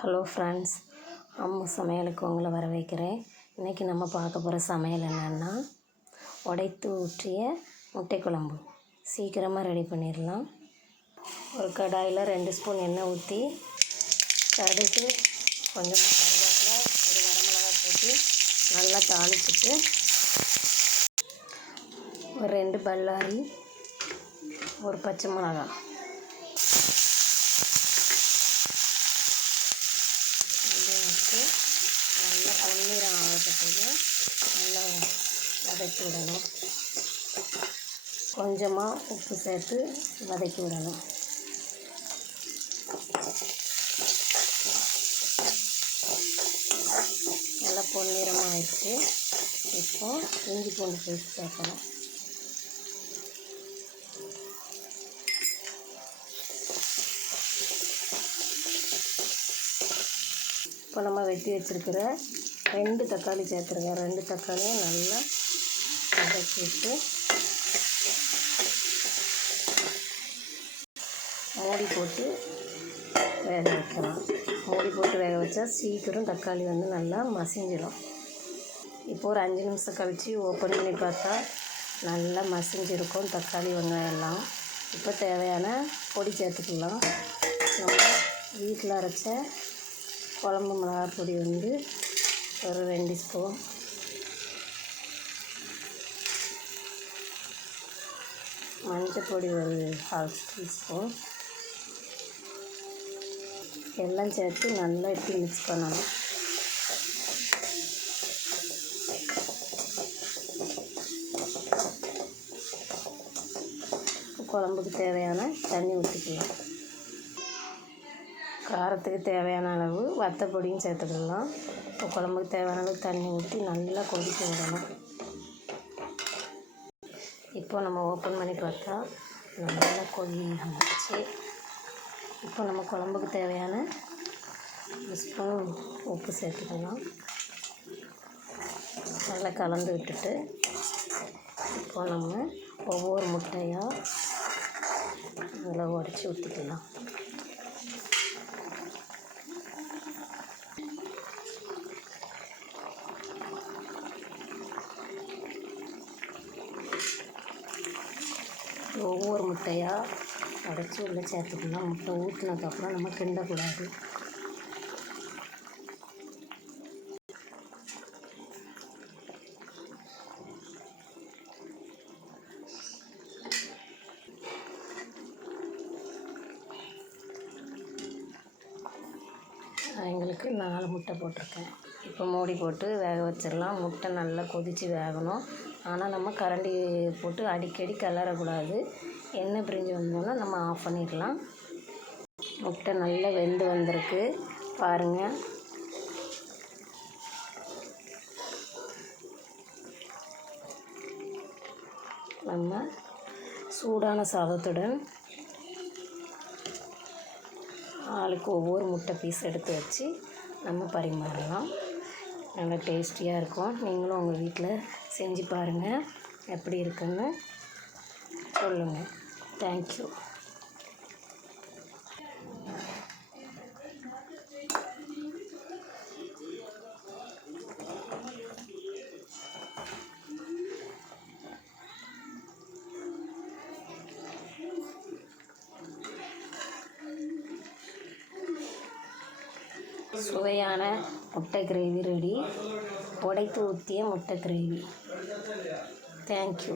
Hello friends, Ammu சமையலுக்கு உங்களை வரவேற்கிறேன். இன்றைக்கி நம்ம பார்க்க போகிற சமையல் என்னென்னா உடைத்து ஊற்றிய முட்டை குழம்பு. சீக்கிரமாக ரெடி பண்ணிடலாம். ஒரு கடாயில் 2 ஸ்பூன் எண்ணெய் ஊற்றி கடுகு, கொஞ்சமாக கருவேப்பிலை, ஒரு வரமிளகாய் போட்டு நல்லா தாளிச்சிட்டு ஒரு 2 பல்லாரி, ஒரு பச்சை மிளகாய் நல்லா பொன்னிறம் ஆகப்பட்டது நல்லா வதக்கி விடணும். கொஞ்சமாக உப்பு சேர்த்து வதக்கி விடணும். நல்லா பொன்னிறமாக ஆயிடுச்சு. இப்போது இஞ்சி பூண்டு பேஸ்ட் சேர்க்கணும். இப்போ நம்ம வெட்டி வச்சுருக்கிற 2 தக்காளி சேர்த்துருக்கேன். 2 தக்காளியும் நல்லா வதக்கிட்டு மூடி போட்டு வேக வைக்கலாம். மூடி போட்டு வேக வச்சா சீக்கிரம் தக்காளி நல்லா மசிஞ்சிடும். இப்போ ஒரு 5 நிமிஷம் கழித்து ஓப்பன் பண்ணி பார்த்தா நல்லா மசிஞ்சிருக்கும் தக்காளி வெங்காயம் எல்லாம். இப்போ தேவையான பொடி சேர்த்துக்கலாம். நம்ம வீட்டில் அரைச்ச குழம்பு மிளகாய் பொடி ஒரு 2 ஸ்பூன், மஞ்சள் பொடி ஒரு 1/2 டீஸ்பூன் எல்லாம் சேர்த்து நல்லா இப்படி மிக்ஸ் பண்ணணும். குழம்புக்கு தேவையான தண்ணி ஊற்றிக்கலாம். காரத்துக்கு தேவையான அளவு வத்தப்பொடியும் சேர்த்துக்கலாம். இப்போ குழம்புக்கு தேவையான அளவு தண்ணி ஊற்றி நல்லா கொதிக்க விடணும். இப்போ நம்ம ஓப்பன் பண்ணி பார்த்தா நல்லா கொதி வந்துச்சு. இப்போ நம்ம குழம்புக்கு தேவையான 1 ஸ்பூன் உப்பு சேர்த்துக்கலாம். நல்லா கலந்து விட்டுட்டு இப்போ நம்ம ஒவ்வொரு முட்டையாக நல்லா உடச்சி ஊற்றிக்கலாம். ஒவ்வொரு முட்டையாக உடச்சி உள்ளே சேர்த்துக்கலாம். முட்டை ஊற்றினதுக்கப்புறம் நம்ம கிண்டக்கூடாது. எங்களுக்கு 4 முட்டை போட்டிருக்கேன். இப்போ மூடி போட்டு வேக வச்சிடலாம். முட்டை நல்லா கொதித்து வேகணும். ஆனால் நம்ம கரண்டி போட்டு அடிக்கடி கிளறக்கூடாது. எண்ணெய் பிரிஞ்சு வந்தோன்னா நம்ம ஆஃப் பண்ணிடலாம். முட்டை நல்லா வெந்து வந்திருக்கு பாருங்கள். நம்ம சூடான சாதத்துடன் ஆளுக்கு ஒவ்வொரு முட்டை பீஸ் எடுத்து வச்சு நம்ம பரிமாறலாம். நல்லா டேஸ்டியாக இருக்கும். நீங்களும் உங்கள் வீட்டில் செஞ்சு பாருங்கள். எப்படி இருக்குன்னு சொல்லுங்கள். தேங்க்யூ. சுவையான முட்டை கிரேவி ரெடி. உடைத்து ஊற்றிய முட்டை கிரேவி. தேங்க்யூ.